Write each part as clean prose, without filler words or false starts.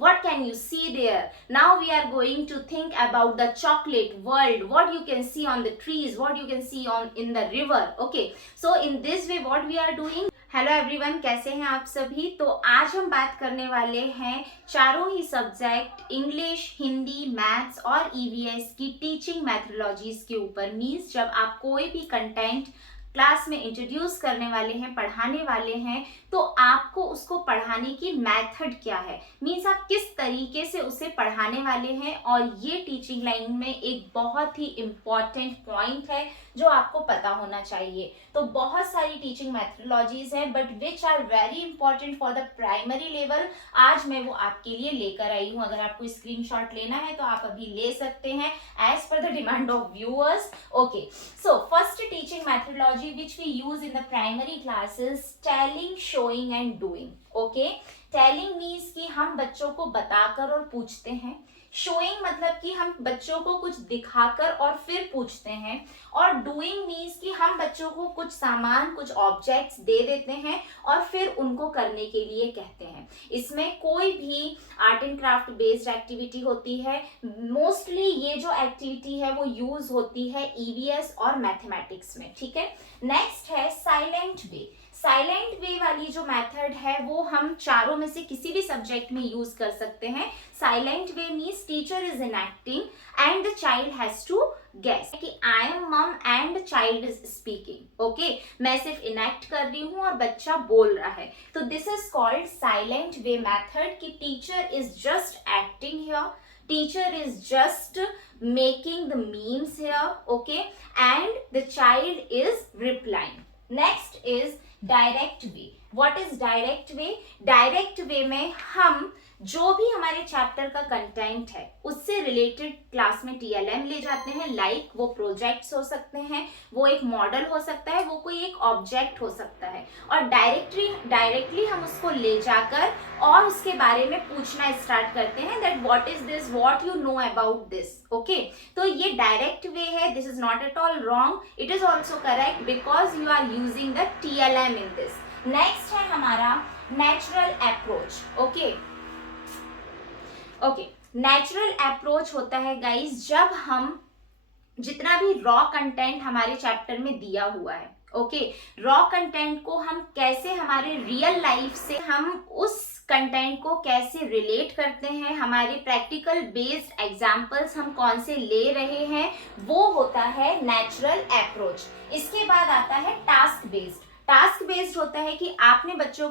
what can you see there. Now we are going to think about the chocolate world, what you can see on the trees, what you can see on in the river. Okay, so in this way what we are doing. Hello everyone, कैसे हैं आप सभी। तो आज हम बात करने वाले हैं चारों ही सब्जेक्ट इंग्लिश, हिंदी, मैथ्स और ईवीएस की टीचिंग मैथोडोलॉजीज के ऊपर। मीन्स जब आप कोई भी कंटेंट क्लास में इंट्रोड्यूस करने वाले हैं, पढ़ाने वाले हैं, तो आपको उसको पढ़ाने की मेथड क्या है, मीन्स आप किस तरीके से उसे पढ़ाने वाले हैं। और ये टीचिंग लाइन में एक बहुत ही इम्पॉर्टेंट पॉइंट है जो आपको पता होना चाहिए। तो बहुत सारी टीचिंग मैथोडोलॉजीज हैं but which are very important for the primary level. आज मैं वो आपके लिए लेकर आई हूँ। अगर आपको स्क्रीनशॉट लेना है तो आप अभी ले सकते हैं as per the demand of viewers. Okay, so first teaching methodology which we use in the primary classes, telling, showing and doing. Okay, telling means कि हम बच्चों को बताकर और पूछते हैं। शोइंग मतलब कि हम बच्चों को कुछ दिखाकर और फिर पूछते हैं। और डूइंग मीन्स कि हम बच्चों को कुछ सामान, कुछ ऑब्जेक्ट्स दे देते हैं और फिर उनको करने के लिए कहते हैं। इसमें कोई भी art and craft based activity होती है। मोस्टली ये जो एक्टिविटी है वो यूज होती है ईवीएस और मैथमेटिक्स में। ठीक है, नेक्स्ट है साइलेंट वे। साइलेंट वे वाली जो मेथड है वो हम चारों में से किसी भी सब्जेक्ट में यूज कर सकते हैं। Silent way means teacher is enacting and the child has to guess कि I am mum and child is speaking. Okay, मैं सिर्फ इनएक्ट कर रही हूँ और बच्चा बोल रहा है। तो this is called silent way method कि teacher is just acting here, teacher is just making the memes here, okay, and the child is replying. Next is direct way. What is direct way? Direct way में हम जो भी हमारे chapter का content है उससे related class में TLM ले जाते हैं। लाइक वो प्रोजेक्ट्स हो सकते हैं, वो एक मॉडल हो सकता है, वो कोई एक ऑब्जेक्ट हो सकता है। और डायरेक्टली हम उसको ले जाकर और उसके बारे में पूछना स्टार्ट करते हैं that what is this, what you know about this. Okay, तो ये डायरेक्ट वे है। This is not at all wrong, it is also correct because you are using the TLM in this. Next है हमारा natural approach. Okay, natural approach होता है guys जब हम जितना भी रॉ कंटेंट हमारे चैप्टर में दिया हुआ है, ओके, रॉ कंटेंट को हम कैसे हमारे रियल लाइफ से हम उस कंटेंट को कैसे रिलेट करते हैं, हमारे प्रैक्टिकल बेस्ड एग्जाम्पल्स हम कौन से ले रहे हैं, वो होता है नेचुरल अप्रोच। इसके बाद आता है टास्क बेस्ड। टास्क बेस्ड होता है कि आपने बच्चों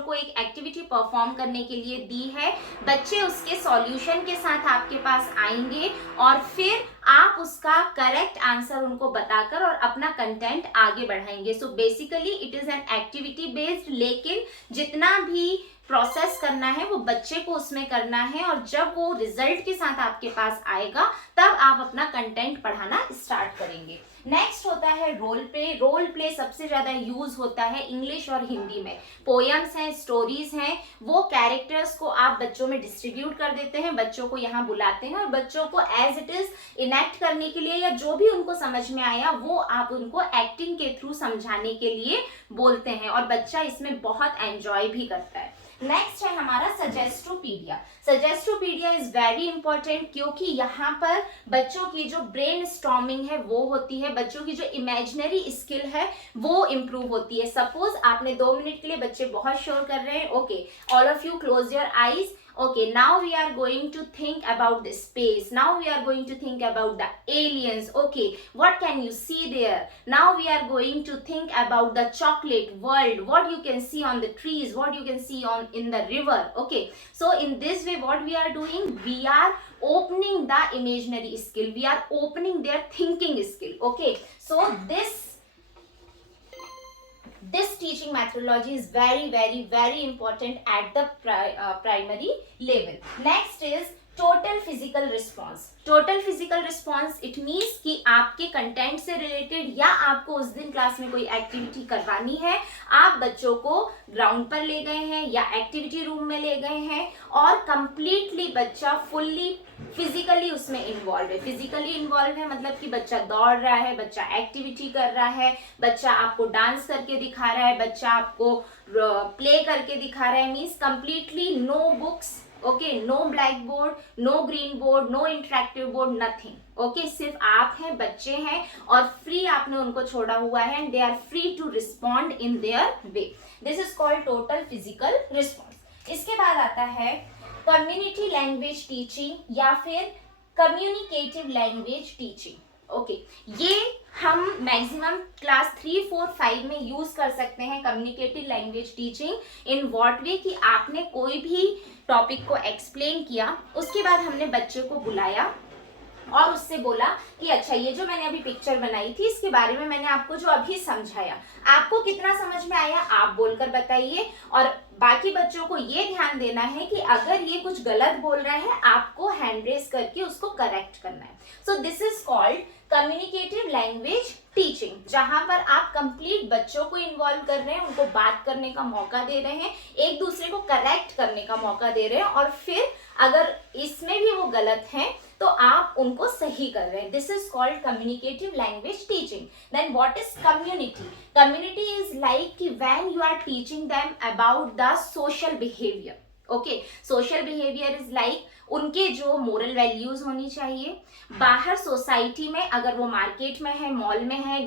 को एक एक्टिविटी परफॉर्म करने के लिए दी है, बच्चे उसके सॉल्यूशन के साथ आपके पास आएंगे और फिर आप उसका करेक्ट आंसर उनको बताकर और अपना कंटेंट आगे बढ़ाएंगे। So basically it is an activity based, लेकिन जितना भी प्रोसेस करना है वो बच्चे को उसमें करना है और जब वो रिजल्ट के साथ आपके पास आएगा तब आप अपना कंटेंट पढ़ाना स्टार्ट करेंगे। नेक्स्ट होता है रोल प्ले। रोल प्ले सबसे ज्यादा यूज होता है इंग्लिश और हिंदी में। पोयम्स हैं, स्टोरीज हैं, वो कैरेक्टर्स को आप बच्चों में डिस्ट्रीब्यूट कर देते हैं, बच्चों को यहाँ बुलाते हैं और बच्चों को एज इट इज इनएक्ट करने के लिए या जो भी उनको समझ में आया वो आप उनको एक्टिंग के थ्रू समझाने के लिए बोलते हैं और बच्चा इसमें बहुत एंजॉय भी करता है। नेक्स्ट है हमारा सजेस्ट्रोपीडिया। सजेस्ट्रोपीडिया इज वेरी इंपॉर्टेंट क्योंकि यहाँ पर बच्चों की जो ब्रेन स्टॉर्मिंग है वो होती है, बच्चों की जो इमेजिनरी स्किल है वो इम्प्रूव होती है। सपोज आपने 2 मिनट के लिए बच्चे बहुत शोर कर रहे हैं, okay, all of you close your eyes. Okay, now we are going to think about the space. Now we are going to think about the aliens. Okay, what can you see there? Now we are going to think about the chocolate world. What you can see on the trees, what you can see on in the river. Okay, so in this way what we are doing, we are opening the imaginary skill. We are opening their thinking skill. Okay, so this teaching methodology is very important at the primary level. Next is total physical response. Total physical response it means कि आपके content से related या आपको उस दिन class में कोई activity करवानी है, आप बच्चों को ग्राउंड पर ले गए हैं या एक्टिविटी रूम में ले गए हैं और कंप्लीटली बच्चा फुल्ली फिजिकली उसमें इन्वॉल्व है। फिजिकली इन्वॉल्व है मतलब कि बच्चा दौड़ रहा है, बच्चा एक्टिविटी कर रहा है, बच्चा आपको डांस करके दिखा रहा है, बच्चा आपको प्ले करके दिखा रहा है, means completely no books, okay, no black board, no green board, no interactive board, nothing. Okay, सिर्फ आप हैं, बच्चे हैं और फ्री आपने उनको छोड़ा हुआ है and they are free to respond in their way. This is called total physical response. इसके बाद आता है कम्युनिटी लैंग्वेज टीचिंग या फिर कम्युनिकेटिव लैंग्वेज टीचिंग। ओके, ये हम मैक्सिमम क्लास 3, 4, 5 में यूज कर सकते हैं communicative language teaching in what way कि आपने कोई भी टॉपिक को एक्सप्लेन किया, उसके बाद हमने बच्चे को बुलाया और उससे बोला कि अच्छा ये जो मैंने अभी पिक्चर बनाई थी इसके बारे में मैंने आपको जो अभी समझाया, आपको कितना समझ में आया आप बोलकर बताइए। और बाकी बच्चों को ये ध्यान देना है कि अगर ये कुछ गलत बोल रहा है आपको हैंड रेस करके उसको करेक्ट करना है। So this is called communicative language teaching, जहां पर आप कंप्लीट बच्चों को इन्वॉल्व कर रहे हैं, उनको बात करने का मौका दे रहे हैं, एक दूसरे को करेक्ट करने का मौका दे रहे हैं और फिर अगर इसमें भी वो गलत है तो आप उनको सही कर रहे हैं। This is called communicative language teaching. Then what is community? Community is like कि when you are teaching them about the social behaviour. Okay, social behaviour is like उनके जो मोरल वैल्यूज होनी चाहिए बाहर सोसाइटी में, अगर वो मार्केट में है, मॉल में है,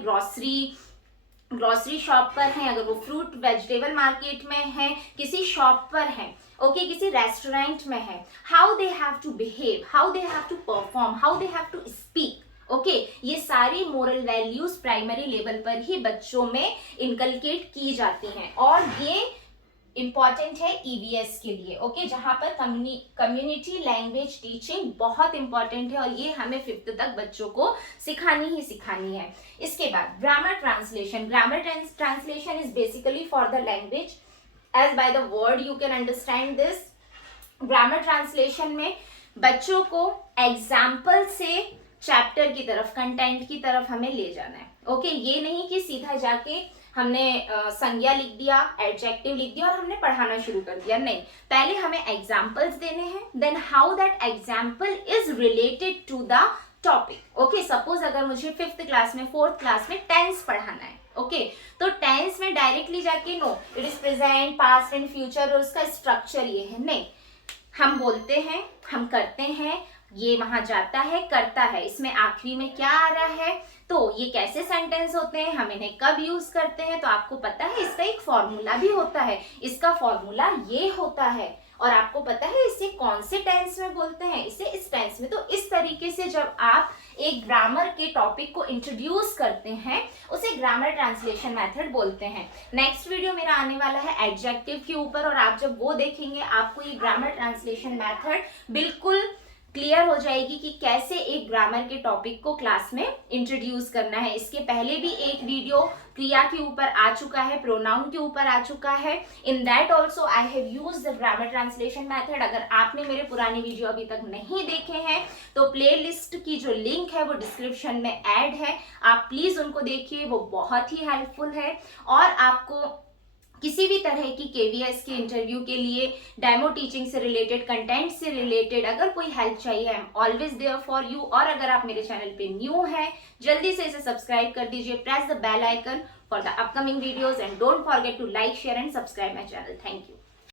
ग्रोसरी शॉप पर है, अगर वो फ्रूट वेजिटेबल मार्केट में है, किसी शॉप पर है, ओके, किसी रेस्टोरेंट में है, how they have to behave, how they have to perform, how they have to speak. Okay, ये सारी मोरल वैल्यूज प्राइमरी लेवल पर ही बच्चों में इनकलकेट की जाती हैं और ये इंपॉर्टेंट है ईवीएस के लिए। ओके, जहां पर कम्युनिटी लैंग्वेज टीचिंग बहुत इंपॉर्टेंट है और ये हमें 5th तक बच्चों को सिखानी ही सिखानी है। इसके बाद grammar translation. Grammar translation is basically for the language, as by the word you can understand this. Grammar translation में बच्चों को एग्जाम्पल से चैप्टर की तरफ, कंटेंट की तरफ हमें ले जाना है। ओके, ये नहीं कि सीधा जाके हमने संज्ञा लिख दिया, एडजेक्टिव लिख दिया और हमने पढ़ाना शुरू कर दिया, नहीं, पहले हमें एग्जाम्पल्स देने हैं, then how that example is related to the topic. Okay, suppose अगर मुझे 5th क्लास में, 4th क्लास में टेंस पढ़ाना है, ओके, तो टेंस में डायरेक्टली जाके no it is present, past and future और उसका स्ट्रक्चर ये है, नहीं, हम बोलते हैं, हम करते हैं, ये वहां जाता है, करता है, इसमें आखिरी में क्या आ रहा है, तो ये कैसे सेंटेंस होते हैं, हम इन्हें कब यूज करते हैं, तो आपको पता है इसका एक फॉर्मूला भी होता है, इसका फॉर्मूला ये होता है और आपको पता है इसे कौन से टेंस में बोलते हैं, इसे इस टेंस में। तो इस तरीके से जब आप एक ग्रामर के टॉपिक को इंट्रोड्यूस करते हैं उसे ग्रामर ट्रांसलेशन मेथड बोलते हैं। नेक्स्ट वीडियो मेरा आने वाला है एडजेक्टिव के ऊपर और आप जब वो देखेंगे आपको ये ग्रामर ट्रांसलेशन मेथड बिल्कुल क्लियर हो जाएगी कि कैसे एक ग्रामर के टॉपिक को क्लास में इंट्रोड्यूस करना है। इसके पहले भी एक वीडियो क्रिया के ऊपर आ चुका है, प्रोनाउन के ऊपर आ चुका है। In that also I have use the grammar translation method. अगर आपने मेरे पुराने वीडियो अभी तक नहीं देखे हैं तो प्लेलिस्ट की जो लिंक है वो डिस्क्रिप्शन में ऐड है, आप प्लीज उनको देखिए, वो बहुत ही हेल्पफुल है। और आपको किसी भी तरह की केवीएस के इंटरव्यू के लिए, डेमो टीचिंग से रिलेटेड, कंटेंट से रिलेटेड अगर कोई हेल्प चाहिए, I am always there for you. और अगर आप मेरे चैनल पे न्यू हैं जल्दी से इसे सब्सक्राइब कर दीजिए, press the bell icon for the upcoming videos and don't forget to like, share and subscribe my channel. Thank you.